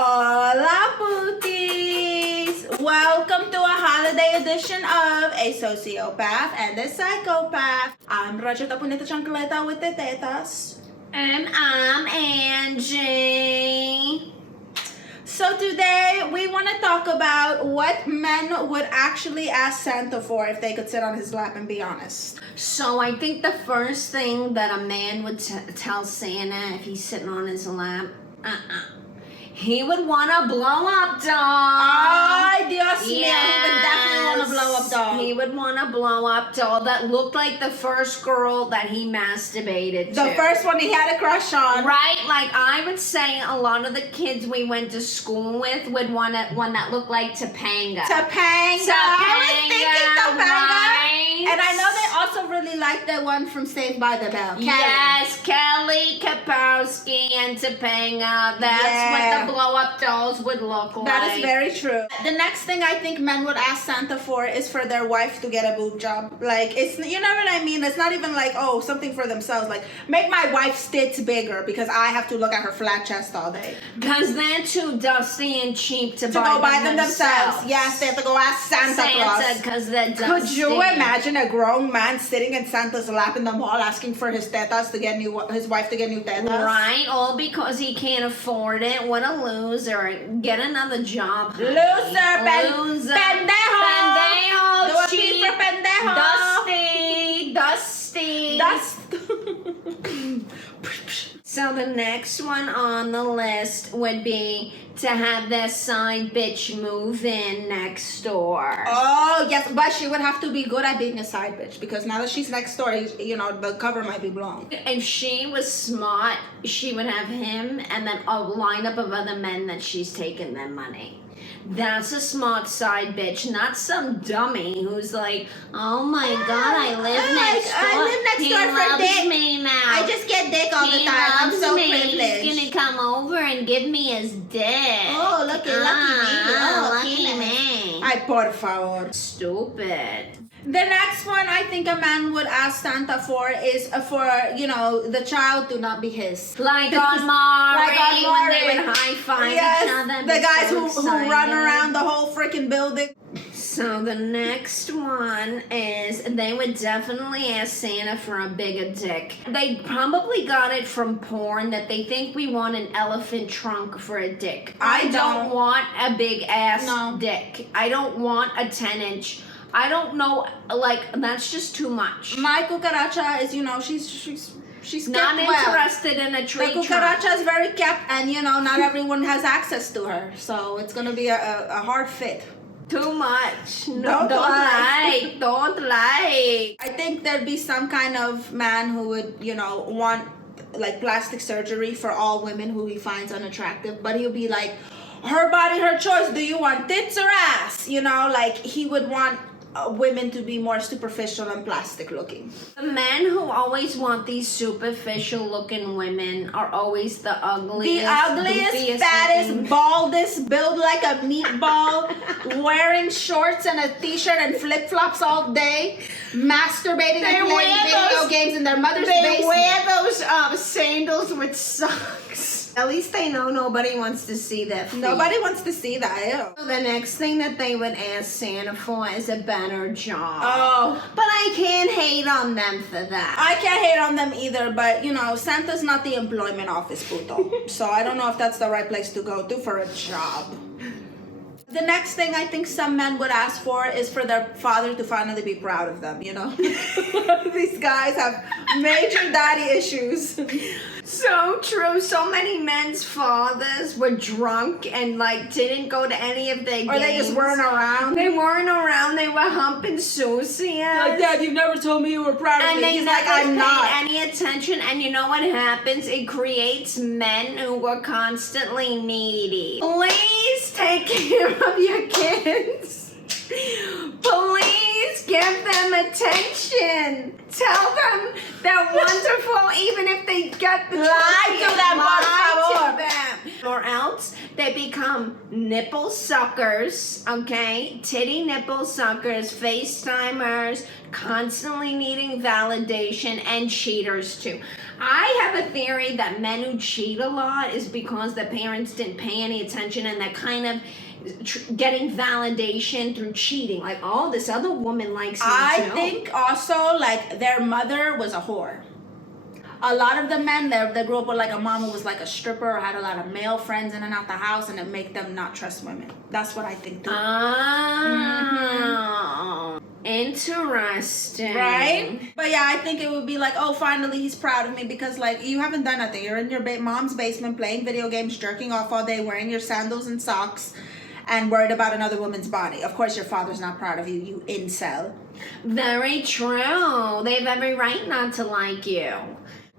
Hola, putis! Welcome to a holiday edition of A Sociopath and a Psychopath. I'm Ratchetta Punita Chancleta with the tetas. And I'm Angie. So today we want to talk about what men would actually ask Santa for if they could sit on his lap and be honest. So I think the first thing that a man would tell Santa if he's sitting on his lap, he would want a blow-up doll. Ay, Dios mío, he would definitely want a blow-up doll. He would want a blow-up doll that looked like the first girl that he masturbated to. The first one he had a crush on. Right? Like, I would say a lot of the kids we went to school with would want one that looked like Topanga. Topanga. I was thinking Topanga. Right? And I know they also really like the one from Saved by the Bell. Kelly. Yes, Kelly Kapowski and Topanga. That's what the blow-up dolls would look like. That is very true. The next thing I think men would ask Santa for is for their wife to get a boob job. Like, it's, you know what I mean? It's not even like, oh, something for themselves. Like, make my wife's tits bigger because I have to look at her flat chest all day. Because they're too dusty and cheap to buy them themselves. Yes, they have to go ask Santa Claus. Because they're dusty. Could you imagine a grown man sitting in Santa's lap in the mall asking for his tetas to get his wife to get new tetas? Right, all because he can't afford it. What a loser. Get another job. Loser. Pendejo. Pendejo. Do a piece for pendejo. Dusty. So the next one on the list would be to have their side bitch move in next door. Oh, yes, but she would have to be good at being a side bitch because now that she's next door, you know, the cover might be blown. If she was smart, she would have him and then a lineup of other men that she's taking their money. That's a smart side bitch, not some dummy who's like, oh my god, I live next door. I live next door for dick. He loves me now. I just get dick all the time. I'm so privileged. He's gonna come over and give me his dick. Oh, lucky me. Oh, lucky me. Ay, por favor. Stupid. The next one I think a man would ask Santa for is for, you know, the child to not be his. Like on Maury, when they would high-five each other. The guys who run around the whole freaking building. So the next one is they would definitely ask Santa for a bigger dick. They probably got it from porn that they think we want an elephant trunk for a dick. I don't want a big ass dick. I don't want a 10-inch. I don't know, like, that's just too much. My cucaracha is, you know, she's not interested in a tree trunk. The cucaracha is very kept, and, you know, not everyone has access to her. So it's going to be a hard fit. Too much. No, don't like. I think there'd be some kind of man who would, you know, want, like, plastic surgery for all women who he finds unattractive. But he'll be like, her body, her choice. Do you want tits or ass? You know, like, he would want women to be more superficial and plastic looking. The men who always want these superficial looking women are always the ugliest, fattest, looking. baldest, built like a meatball, wearing shorts and a t-shirt and flip-flops all day, masturbating and playing video games in their mother's basement. They wear those sandals with socks. At least they know nobody wants to see their feet. Nobody wants to see that, ew. So the next thing that they would ask Santa for is a better job. Oh. But I can't hate on them for that. I can't hate on them either, but, you know, Santa's not the employment office, puto. So I don't know if that's the right place to go to for a job. The next thing I think some men would ask for is for their father to finally be proud of them, you know? These guys have major daddy issues. So true. So many men's fathers were drunk and like didn't go to any of their games. Or they just weren't around. They weren't around. They were humping Susie. Like, Dad, you never told me you were proud of me. He's like, I'm not. Any attention. And you know what happens? It creates men who are constantly needy. Please take care of your kids. Please give them attention. Tell them they're wonderful, even if they get the lie to them. Or else they become nipple suckers, okay? Titty nipple suckers, FaceTimers, constantly needing validation, and cheaters too. I have a theory that men who cheat a lot is because the parents didn't pay any attention and they're kind of getting validation through cheating. Like, oh, this other woman likes me too. I think also, like, their mother was a whore. A lot of the men, they grew up with like a mom who was like a stripper or had a lot of male friends in and out the house, and it make them not trust women. That's what I think too. Oh, interesting. Right? But yeah, I think it would be like, oh, finally he's proud of me, because like, you haven't done nothing. You're in your mom's basement playing video games, jerking off all day, wearing your sandals and socks, and worried about another woman's body. Of course your father's not proud of you, you incel. Very true. They have every right not to like you.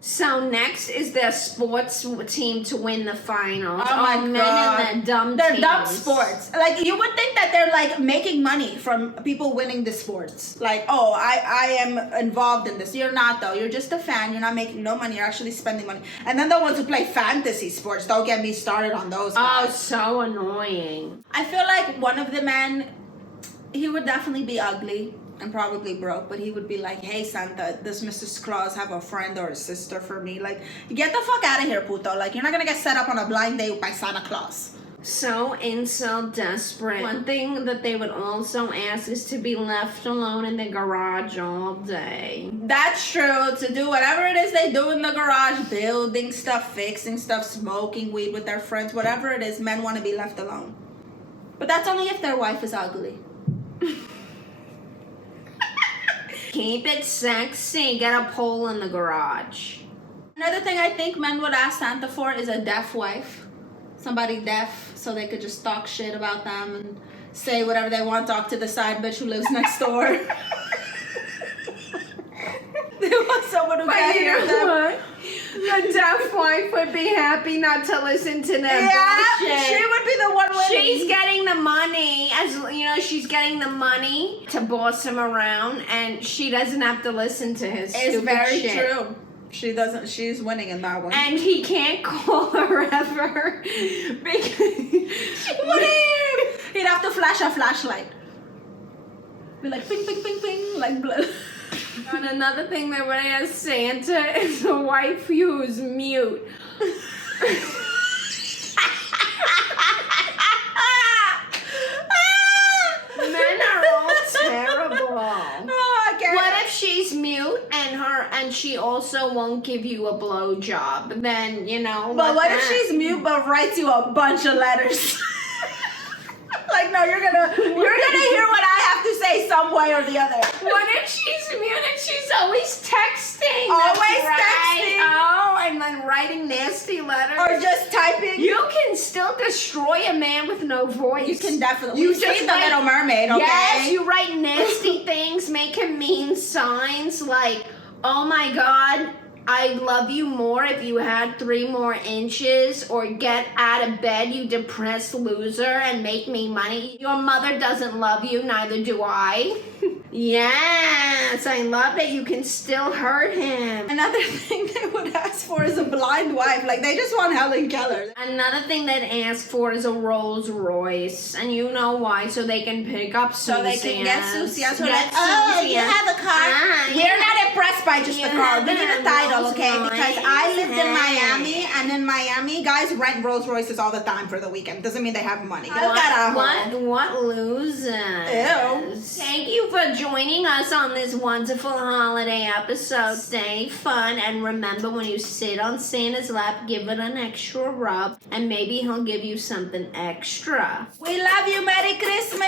So next is their sports team to win the finals. Oh my men God. and their dumb They're teams. dumb sports. Like, you would think that they're like making money from people winning the sports. Like, oh, I am involved in this. You're not though. You're just a fan. You're not making no money. You're actually spending money. And then the ones who play fantasy sports, don't get me started on those guys. Oh, so annoying. I feel like one of the men, he would definitely be ugly and probably broke, but he would be like, hey Santa, does Mr. Claus have a friend or a sister for me? Like, get the fuck out of here, puto. Like, you're not gonna get set up on a blind date by Santa Claus. So incel desperate. One thing that they would also ask is to be left alone in the garage all day. That's true. To do whatever it is they do in the garage, building stuff, fixing stuff, smoking weed with their friends, whatever it is, men want to be left alone. But that's only if their wife is ugly. Keep it sexy. Get a pole in the garage. Another thing I think men would ask Santa for is a deaf wife. Somebody deaf, so they could just talk shit about them and say whatever they want, talk to the side bitch who lives next door. They want someone who can hear them. What? The deaf wife would be happy not to listen to them. Yeah, bullshit. she would be the one winning. She's getting the money, as you know, she's getting the money to boss him around, and she doesn't have to listen to his It's stupid very shit. true. She doesn't. She's winning in that one. And he can't call her ever because What if? He'd have to flash a flashlight. Be like ping, ping, ping, ping, like blood. And another thing they would ask Santa is a wife who's mute. Men are all terrible. Oh, I can't. What if she's mute and she also won't give you a blowjob? Then, you know. But what if she's mute but writes you a bunch of letters? Like, no, you're gonna hear what I have to say some way or the other. What if she's mute and she's always texting? Always That's right. texting. Oh, and then writing nasty letters. Or just typing. You can still destroy a man with no voice. You can definitely. You We've just seen The write- Little Mermaid, okay? Yes, you write nasty things, make him mean signs like, oh my God, I'd love you more if you had 3 more inches, or get out of bed, you depressed loser, and make me money. Your mother doesn't love you, neither do I. Yes, I love that you can still hurt him. Another thing they would ask for is a blind wife. Like, they just want Helen Keller. Another thing they'd ask for is a Rolls Royce, and you know why? So they can pick up Susie. So they can get Susie. So Get like, oh, you Susie. have a car? Ah, We're yeah. not impressed by just the You car. We have need a a title, Rolls okay? Because I lived in Royce. Miami, and in Miami, guys rent Rolls Royces all the time for the weekend. Doesn't mean they have money. I've got a home. What losers. Ew. Thank you for joining us on this wonderful holiday episode. Stay fun, and remember, when you sit on Santa's lap, give it an extra rub, and maybe he'll give you something extra. We love you. Merry Christmas.